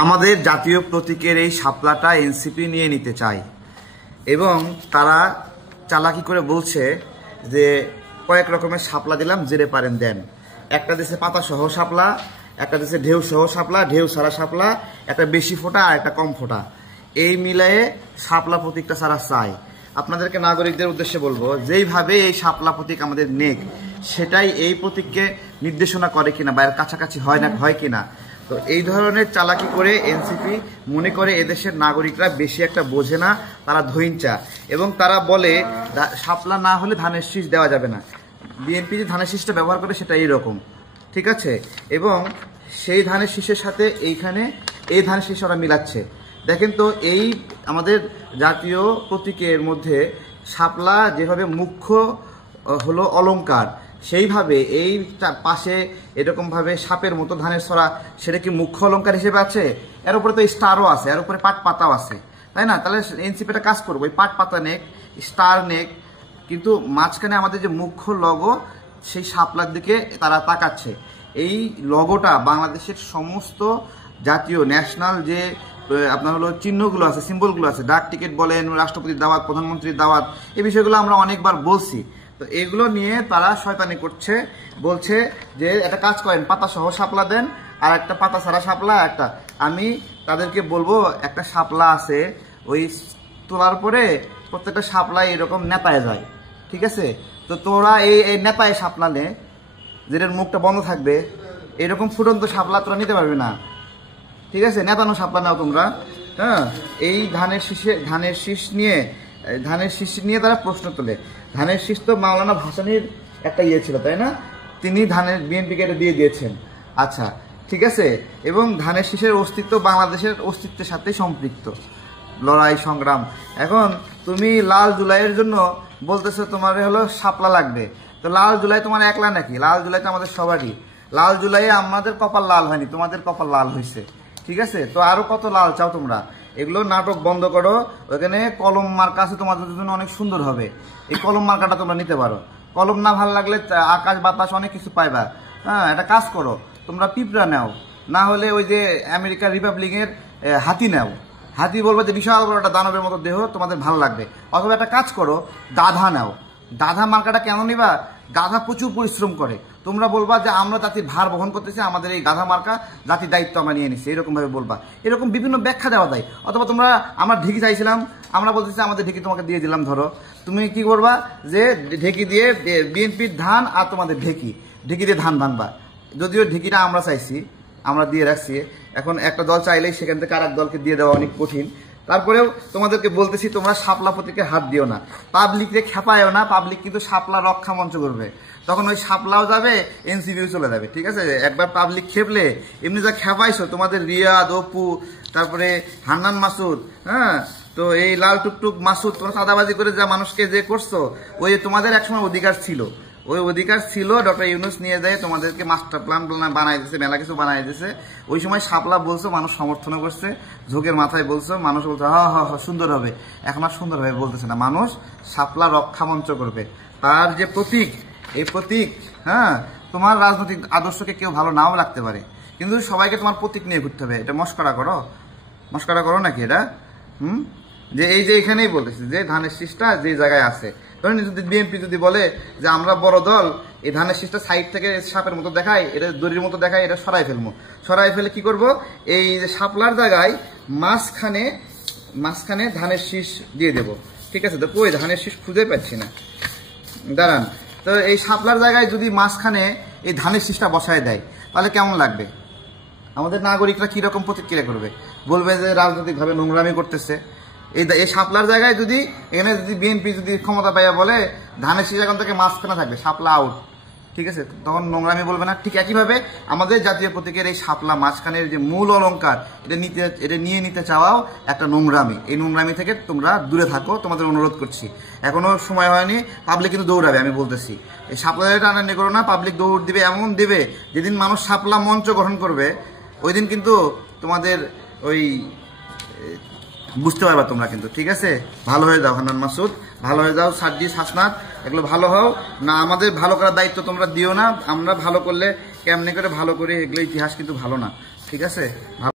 আমাদের জাতীয় প্রতীকের এই শাপলাটা এনসিপি নিয়ে নিতে চায় এবং তারা চালাকি করে বলছে যে কয়েক রকমের শাপলা দিলাম, জেরে পারেন দেন। একটা দেশে পাতা সহ শাপলা, একটা দেশে ঢেউ সহ শাপলা, ঢেউ ছাড়া শাপলা, একটা বেশি ফোটা আর একটা কম ফোটা, এই মিলায়ে শাপলা প্রতীকটা ছাড়া চাই। আপনাদেরকে নাগরিকদের উদ্দেশ্যে বলবো, যেইভাবে এই শাপলা প্রতীক আমাদের নেক, সেটাই এই প্রতীককে নির্দেশনা করে কিনা বা এর কাছাকাছি হয় কিনা। তো এই ধরনের চালাকি করে এনসিপি মনে করে এদেশের নাগরিকরা বেশি একটা বোঝে না, তারা ধৈঞ্চা, এবং তারা বলে শাপলা না হলে ধানের শীষ দেওয়া যাবে না। বিএনপি যে ধানের শীষটা ব্যবহার করে সেটা এইরকম, ঠিক আছে, এবং সেই ধানের শীষের সাথে এইখানে এই ধানের শীষ ওরা মিলাচ্ছে। দেখেন তো, এই আমাদের জাতীয় প্রতীকের মধ্যে শাপলা যেভাবে মুখ্য হলো অলংকার, সেইভাবে এই পাশে এরকমভাবে সাপের মতো ধানের ছড়া, সেটা কি মুখ্য অলংকার হিসেবে আছে? এর উপরে তো স্টারও আছে, এর উপরে পাট পাতাও আছে, তাই না? তাহলে এনসিপিটা কাজ করবো, ওই পাট পাতা নেক, স্টার নেক, কিন্তু মাঝখানে আমাদের যে মুখ্য লগো, সেই শাপলার দিকে তারা তাকাচ্ছে। এই লগোটা বাংলাদেশের সমস্ত জাতীয় ন্যাশনাল যে আপনার হলো চিহ্নগুলো আছে, সিম্বলগুলো আছে, ডাক টিকিট বলেন, রাষ্ট্রপতির দাওয়াত, প্রধানমন্ত্রীর দাওয়াত, এই বিষয়গুলো আমরা অনেকবার বলছি। তো এগুলো নিয়ে তারা শয়তানি করছে, বলছে যে একটা কাজ করেন, পাতা সহ শাপলা দেন আর একটা পাতা ছাড়া শাপলা একটা। আমি তাদেরকে বলবো, একটা শাপলা আছে, ওই তোলার পরে প্রত্যেকটা শাপলা এরকম নেপায় যায়, ঠিক আছে? তো তোরা এই নেপায় শাপলা নে, যেটার মুখটা বন্ধ থাকবে, এরকম ফুটন্ত শাপলা তোরা নিতে পারবে না, ঠিক আছে? নেতানো শাপলা নাও তোমরা। হ্যাঁ, এই ধানের শীষ নিয়ে তারা প্রশ্ন তোলে। ধানের শীষ তো মাওলানা ভাসানীর একটা ইয়ে ছিল, তাই না? তিনি বিএনপিকে এটা দিয়ে দিয়েছেন। আচ্ছা, ঠিক আছে, এবং ধানের শীষের অস্তিত্ব বাংলাদেশের অস্তিত্বের সাথে সম্পৃক্ত, লড়াই সংগ্রাম। এখন তুমি লাল জুলাইয়ের জন্য বলতেছো তোমার হলো শাপলা লাগবে, তো লাল জুলাই তোমার একলা নাকি? লাল জুলাই তো আমাদের সবারই। লাল জুলাই আমাদের কপাল লাল হয়নি, তোমাদের কপাল লাল হয়েছে, ঠিক আছে? তো আরো কত লাল চাও তোমরা? এগুলো নাটক বন্ধ করো। ওখানে কলম মার্কা আছে, তোমাদের জন্য অনেক সুন্দর হবে। এই কলম মার্কাটা তোমরা নিতে পারো। কলম না ভালো লাগলে আকাশ বাতাস অনেক কিছু পাইবা। হ্যাঁ, একটা কাজ করো, তোমরা পিঁপড়া নাও, না হলে ওই যে আমেরিকার রিপাবলিকের হাতি নাও। হাতি বলবে যে বিশাল বড় একটা দানবের মতো দেহ, তোমাদের ভালো লাগবে। অথবা একটা কাজ করো, গাধা নাও। গাধা মার্কাটা কেন নিবা? গাধা প্রচুর পরিশ্রম করে। তোমরা বলবা যে আমরা জাতির ভার বহন করতেছি, আমাদের এই গাধা মার্কা জাতির দায়িত্ব আমরা নিয়ে নিচ্ছি, এরকম ভাবে বলবা। এরকম বিভিন্ন ব্যাখ্যা দেওয়া যায়। অথবা তোমরা, আমরা ঢেকি চাইছিলাম, আমরা বলতেছি আমাদের ঢেকি তোমাকে দিয়ে দিলাম। ধরো তুমি কি করবা, যে ঢেকি দিয়ে বিএনপির ধান আর তোমাদের ঢেকি দিয়ে ধান ভাঙবা। যদিও ঢেকিটা আমরা চাইছি, আমরা দিয়ে রাখছি। এখন একটা দল চাইলেই সেখান থেকে আর এক দলকে দিয়ে দেওয়া অনেক কঠিন। তারপরেও তোমাদেরকে বলতেছি, তোমরা শাপলা প্রতীকে হাত দিও না, পাবলিককে খেপায়ও না। পাবলিক কিন্তু শাপলা রক্ষা মঞ্চ করবে, তখন ওই শাপলাও যাবে, এনসিপিও চলে যাবে, ঠিক আছে? একবার পাবলিক খেপলে, এমনি যা খেপাইছো তোমাদের রিয়াদ, অপু, তারপরে হান্নান মাসুদ, হ্যাঁ, তো এই লাল টুকটুক মাসুদ, তোমরা চাঁদাবাজি করে যা মানুষকে যে করছো, ওই তোমাদের একসময় অধিকার ছিল, ওই অধিকার ছিল। ডক্টর ইউনূস নিয়ে যায় তোমাদেরকে মাস্টার প্ল্যান বানাই দিয়েছে, মেলা কিছু বানাই দিয়েছে। ওই সময় শাপলা বলছো, মানুষ সমর্থন করছে, ঝোঁকের মাথায় বলছো, মানুষ বলছে হ্যাঁ হ্যাঁ হ্যাঁ সুন্দর হবে। এখন আর সুন্দর হবে বলতেছে না, মানুষ শাপলা রক্ষা মঞ্চ করবে। তার যে প্রতীক, এই প্রতীক, হ্যাঁ, তোমার রাজনৈতিক আদর্শকে কেউ ভালো নাও লাগতে পারে, কিন্তু সবাইকে তোমার প্রতীক নিয়ে ঘুরতে হবে। এটা মস্করা করো নাকি এটা? যে এই যে এখানেই বলতেছে যে ধানের শীষটা যে জায়গায় আছে, ধরেন যদি বিএনপি যদি বলে যে আমরা বড় দল, এই ধানের শীষটা সাইড থেকে সাপের মতো দেখায়, এটা দড়ির মতো দেখায়, এটা সরাই ফেলে কি করব, এই যে শাপলার জায়গায় মাঝখানে ধানের শীষ দিয়ে দেব, ঠিক আছে? তো কই ধানের শীষ খুঁজে পাচ্ছি না, দাঁড়ান। তো এই শাপলার জায়গায় যদি মাঝখানে এই ধানের শীষটা বসায় দেয়, তাহলে কেমন লাগবে? আমাদের নাগরিকরা কিরকম প্রতিক্রিয়া করবে? বলবে যে রাজনৈতিকভাবে নোংরামি করতেছে। এই শাপলার জায়গায় যদি এখানে যদি বিএনপি যদি ক্ষমতা পাইয়া বলে ধানের শীষ এখন থেকে মাঝখানে থাকবে, শাপলা আউট, ঠিক আছে? তখন নোংরামি বলবে না। ঠিক একইভাবে আমাদের জাতীয় প্রতীকের এই শাপলা মাঝখানের যে মূল অলংকার, এটা নিয়ে নিতে চাওয়াও একটা নোংরামি। এই নোংরামি থেকে তোমরা দূরে থাকো, তোমাদের অনুরোধ করছি। এখনো সময় হয়নি, পাবলিক কিন্তু দৌড়াবে, আমি বলতেছি। এই শাপলা টানাটানি করো না, পাবলিক দৌড় দিবে, এমন দিবে যেদিন মানুষ শাপলা মঞ্চ গ্রহণ করবে, ওই দিন কিন্তু তোমাদের ওই বুঝতে পারবা তোমরা কিন্তু, ঠিক আছে? ভালো হয়ে যাও হান্নান মাসুদ, ভালো হয়ে যাও সার্জিস, হাসনাত, এগুলো ভালো হও না। আমাদের ভালো করার দায়িত্ব তোমরা দিও না। আমরা ভালো করলে কেমনে করে ভালো করি, এগুলো ইতিহাস কিন্তু ভালো না, ঠিক আছে?